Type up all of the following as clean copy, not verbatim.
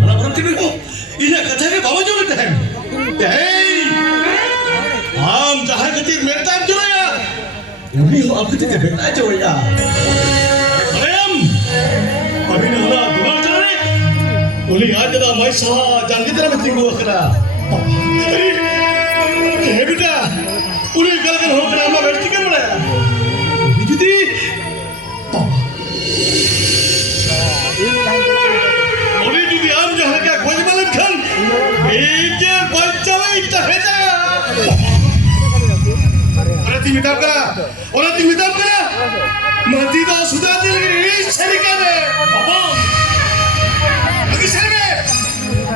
मला बरं हो इला कथा के बाबा जो बेटा है हम जहां गति मेरता जो या अभी हो आप गति बेटा जो या हम अभी ना दुलार चला रे बोली आज दा मैं सा जान की तरह में करा हे बेटा उन्हें गलगल होकर अम्मा बैठती क्यों बनाया बिजुदी उन्हें जुदी आम जहाँ क्या खोज मालूम खान एक बच्चा वही टहरा औरत मिताब करा मर्दी तो सुधार दिल की शरीका में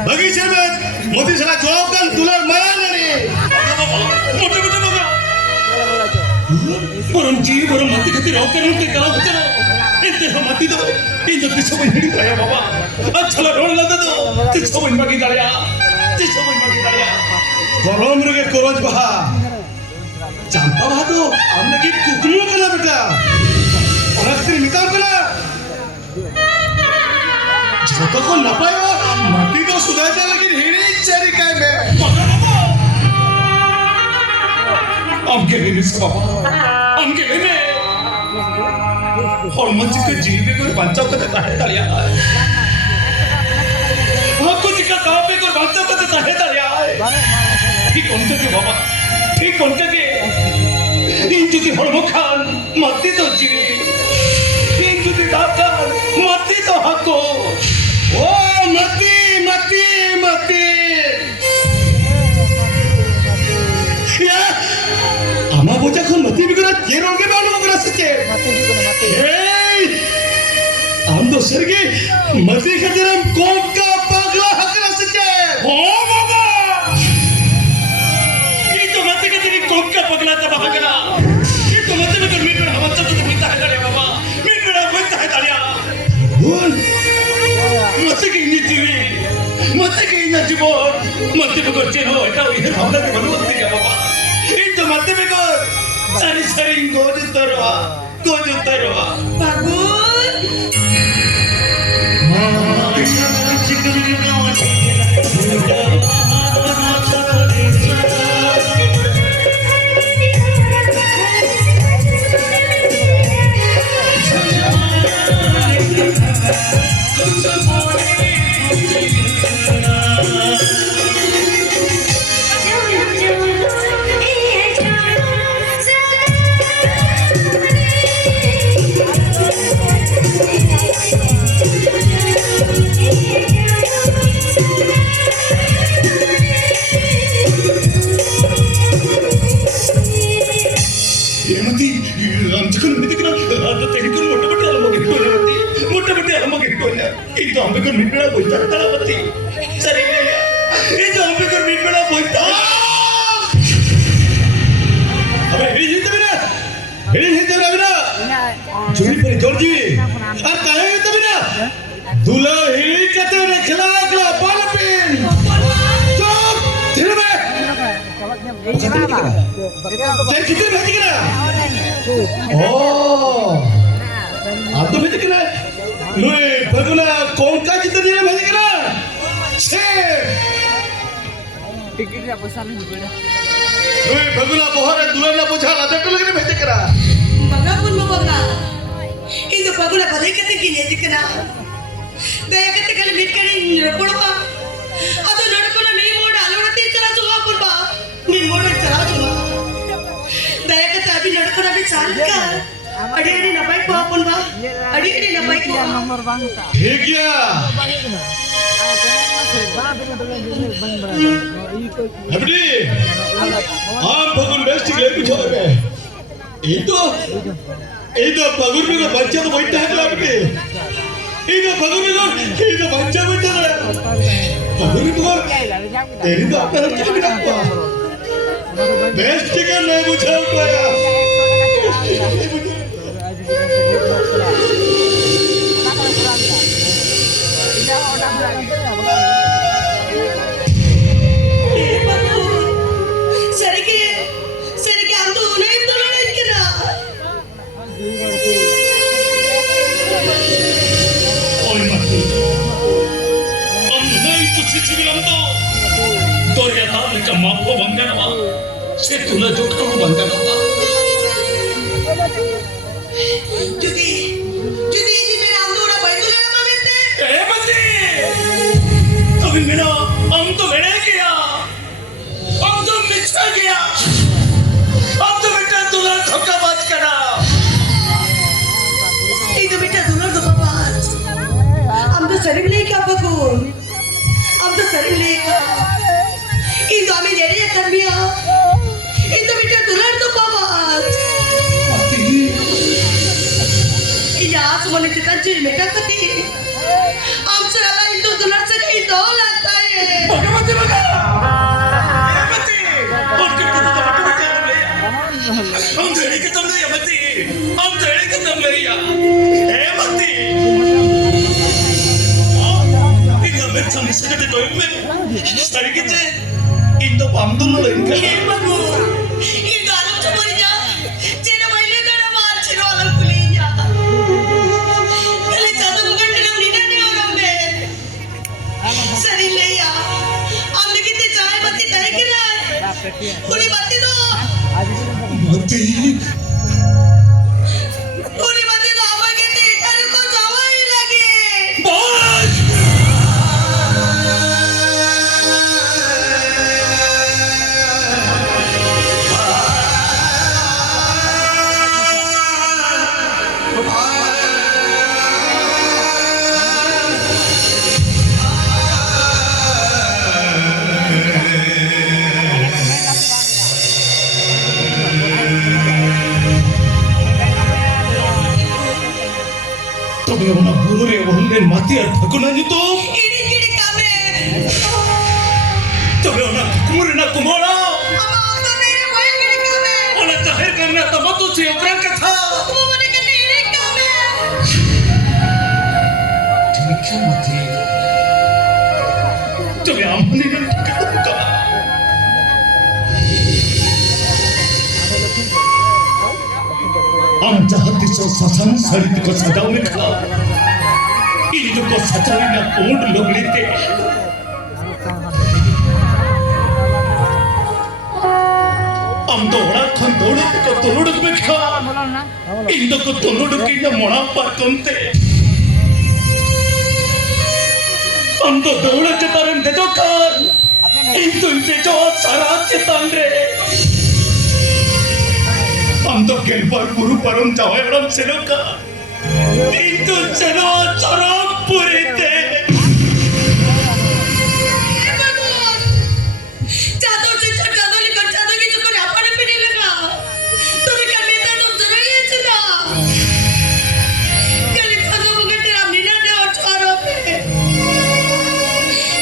बगीचे में मोदी साला जवाब का दुलार मारा नहीं मोटे मोटे बघा बरं माती खाती राव करून ते करा होतं इंते हा माती दो इन ते सब हिडी गया बाबा अच्छा रोड लगा दो ते सब बाकी गाया गरम रगे कोरज बहा चंपा बहा तो हमने की कुकरियों कला बेटा और तेरी मिताब कला झोंका को न पायो माती तो सुधारने लगी हिडी चरी काय में हमके लेने से बाबा हमके लेने और मंच के जीवे को बचाव करते ताहे तालिया हमको जिका गांव पे को बचाव करते ताहे तालिया ठीक उनके के बाबा ठीक उनके के इन जुदी हड़मो खान मत्ती तो जीवे इन जुदी डाक्टर मत्ती तो हको ओ मत्ती या आमा बोचा खून मती बिगड़ा ये रोगे बालों को रस के हम तो सर के मती खातिर हम कोप का पागला हक रस के हो बाबा ये तो मती खातिर कोप का पगला तब हकला ये तो मती में तो मीट में हवा चलता तो मिलता है तालिया बाबा मीट में मिलता है तालिया बोल मती की नीति मती की नजीबोर मती में कोई चेनो ऐसा ये भावना के बनवती है बाबा itu mati bekor sering gojo terwa bagus itu sampai ke mimpi lah boita tak mati serinya itu sampai ke mimpi lah boita apa ini itu bina curi peri Georgi ar kahe itu bina dula hili kata rekla palapin stop dhir me saya kita bhej kena oh आप तो भेज करा लोए भगुना कौन का जितने ने भेज करा छे टिकट का पैसा नहीं मिलेगा लोए भगुना बहरे दुल्हन ना पूछा आधे को लगने भेज करा बगा पुन बगा ಇದು ಬಗುಲ ಬದಕತೆ ಕಿನೆ ದಿಕನ ದಯಕತೆ ಕಲಿ ಬಿಟ್ಕಡಿ ನಡ್ಕೊಳವ ಅದು ನಡ್ಕೊಳ ಮೀ ಮೋಡ ಅಲೋಡತಿ ಚಲ ಜುವಾ ಪುರ್ಬ ಮೀ ಮೋಡ ಚಲ ಜುವಾ ದಯಕತೆ ಅಭಿ ನಡ್ಕೊಳ ಅಭಿ ಚಾಲ್ಕ अड़ी ना बाइक अपन बा अड़ी ना बाइक nomor bangsa ठीक है अबड़ी आप भगुन बेस्ट ले कुछ हो गए ಇದು ಪಗುರ್ಮಿಗ ಬಚ್ಚದ ಬೈತ ಹಾಕಲ ಅಬಡಿ ಇದು ಪಗುರ್ಮಿಗ ಇದು ಬಚ್ಚ ಬೈತದ ಪಗುರ್ಮಿಗ तेरी तो अपना क्या बिना बेस्ट के नहीं बुझा उठाया 지금도 너희가 나니까 마포 망가나와 세트나 좋다고 망가나와 Judy, Judy, ini मेरा अंदर apa itu lama bete? एमती अभी मेरा हम तो मेरे गया हम तो मिच्छा गया हम तो बेटा दुल्हन धोखाबाज करा Itu beta dulu tuh papa. Am tuh sering leka apa kun? Am tuh sering leka. Itu kami jadi kan dia. Itu beta dulu tuh papa. मती Iya, semua itu kan jadi mereka keti. Am salah itu dulu sekali itu lata ye. मती मती एमती और कितने तो मत बेटा हम तेरे के तुम नहीं मती हम तेरे के तुम नहीं या एमती 이거 몇 참 있었는데 너 이거 살겠지? 인도 밤도 놀라니까 Eh bagu, itu alam semuanya. Cina mailnya kan amar cina alam kulinya. Kali satu bukan dalam dina dia orang be. Sering le ya. Am kita चाय बत्ती तय किला. पूरी बत्ती दो. मती पूरी बत्ती दो आवा के ते इधर को जावा ही लगे. बस तब ये वाला बुरे वाले माती और भगुना नहीं तो Ini kiri kami. तब ये वाला कुमरे ना Kumara Ama auto mere boy kiri kami. वाला जाहिर करना तब तो ची उपरांत का था Kamu mana kene ini kami. ठीक है मती तब ये आमने ना का हम चाहते सो ससन सरित को सजाओ में खा इन को सजाई ना कोड लोग लेते हम दौड़ा खन दौड़ को दौड़ में खा बोलो ना इन को दौड़ के ना मोड़ा पर तुमते हम तो दौड़ के तरन दे जो कर इन तो इनसे जो सारा चितान रे हम तो केलपर गुरु परम जावयरम सेलोका इंतु चलो चरम पुरी ते Eh bagu. Jatuh cincin jatuh lihat jatuh gitu kau apa nih pilih lega. Tapi kami tak tahu cara ini cina. Kali jatuh bukan dalam nina dia orang pe.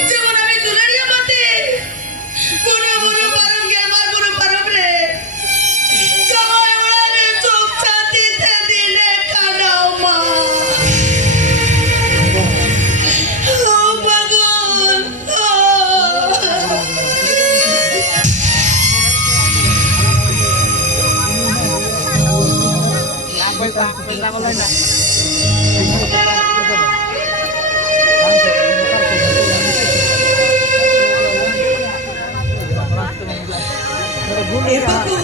Jangan kami dulu dia mati. Buru buru param gelmar buru param re. Jangan orang ni cok cati tadi lekana ma. Oh bagus. kita bolo na Eh bagus.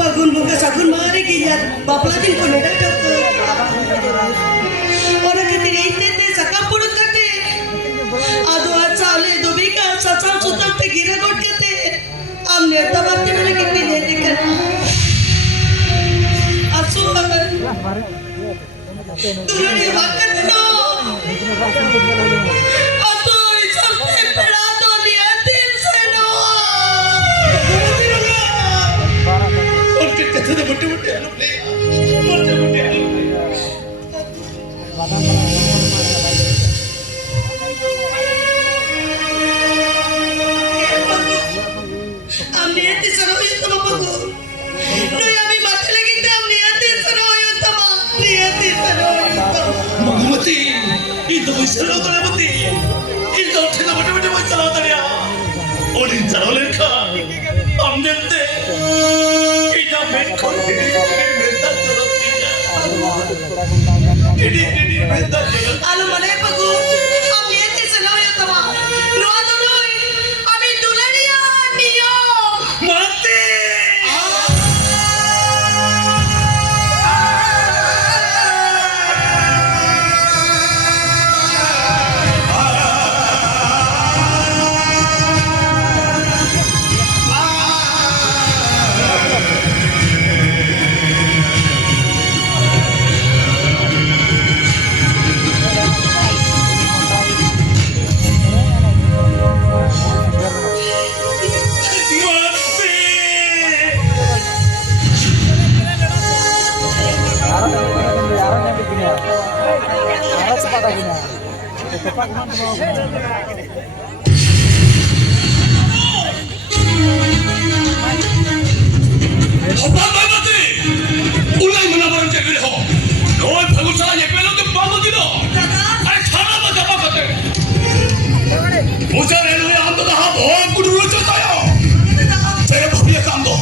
Pagun bunga sagun mari kinyat bapla din ko neda tak orang ketiri itu sakap purut kate adu achale dobika sasal sutam te gira got kate am nerta batti mele kitti ne dekana asu bagan turani bakat no atu isam te peda to dia tin se no और कितने से बट्टे बट्टे आलू ले बट्टे बट्टे आलू ले am niat saro yo tama bagu no yami mate lagi am niat saro yo tama niat saro मगमती itu bisa lo tuh mati itu udah bట్టే bట్టే bisa lo tuh ya और इन चलो लेखा हमने ते इधर बैठ कर ini minta चलो ini minta चलो Harap cepat lagi nah. Cepat man mau. Ulay mo na ba ang check ho? Noon, pag-usahan niya, pero ito bago dito. Ay, sana ba ka bakit? Musa rin mo yung na habo, kudulo siya tayo. Saya pabiyak ang do.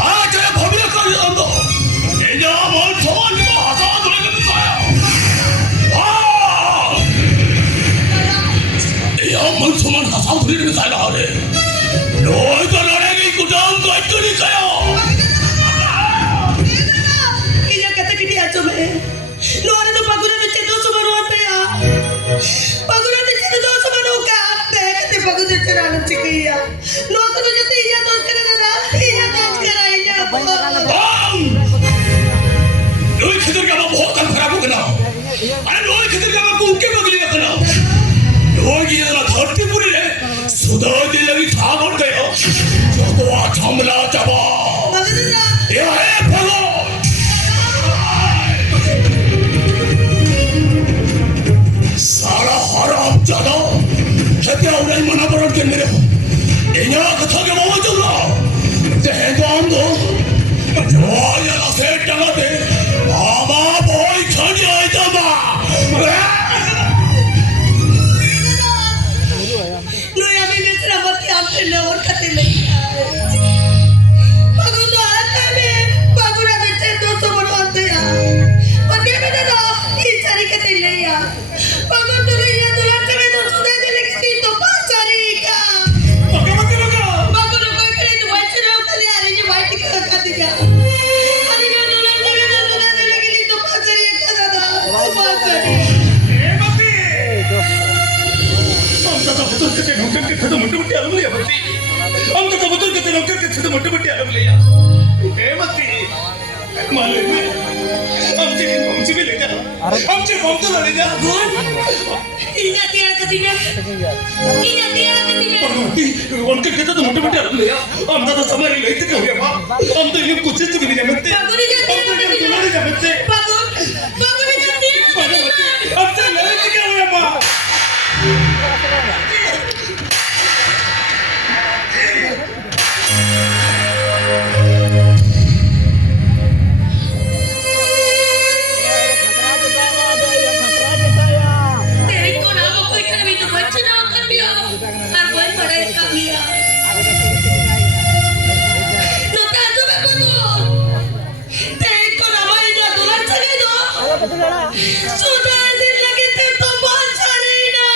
Saya pabiyak ang do. Kaya mo, soman mo, hasaan mo lang tayo. Iya, mo, soman, hasaan mo lang tayo na hali. Noon, kanarang ikudang kahit kuni kayo. Luar itu paguran itu cendol sama ruante ya. Paguran itu cendol sama nuka. Deh kete paguran itu cendol cikia. Luar itu jadi iya tuh sekarang ada. Iya tuh sekarang iya. Bang! Noi khidir ka ma bahut kam खराब हो गया. अरे noi khidir का ma कुके बगली का ना. noi की ना धरती पूरी है. सुधा दे लगी था बढ़ गया. जो आठमला जबा. ये है भगवान. सारा हराम जादा है क्या उड़ाई मना पड़न के मेरे को इन्हें कथा के मामा चल रहा ते हैं तो हम दो जो ये से टंगा दे आमा बोई खाने आए तो बा लो यार मैं तेरा मत आपसे न और खाते नहीं पागुन तो आता है पागुन आते चंदो तो बनवाते यार और क्या बेटा ना ये सारी खाते नहीं यार पागुन तो नहीं यार दुलार के में तो सुधा दे लेकिन तो पाँच सारी क्या पागुन को कोई करे तो वाइट से रहो कल यार ये वाइट का खाते क्या अरे मैं दुलार के में तो सुधा दे लेकिन तो पाँच सारी क्या दादा पाँच सारी अंततः बुजुर्ग के नौकर के थे तो मुट्ठी अलमलिया बत्ती अंततः बुजुर्ग के नौकर के थे तो मुट्ठी अलमलिया मत्ती माले आमचे भी ले जा आमचे बॉम्ब ले जा Ingat ya ketiga. Ingat ya ketiga. परंतु उनके कहते तो मोटे-मोटे आदमी ले हम तो समय नहीं लेते क्या हुआ मां हम तो ये कुछ भी नहीं जानते Bagus ni jangan. हम तो ये नहीं जानते Bagus. Bagus ni jangan. अब तो लेते क्या हुआ मां Tengok nama kau ikan itu baca nama kan dia. Arwah pada ikan dia. Nota tu betul. Tengok nama ini adalah cari do. Sudah hasil lagi tempat cari do.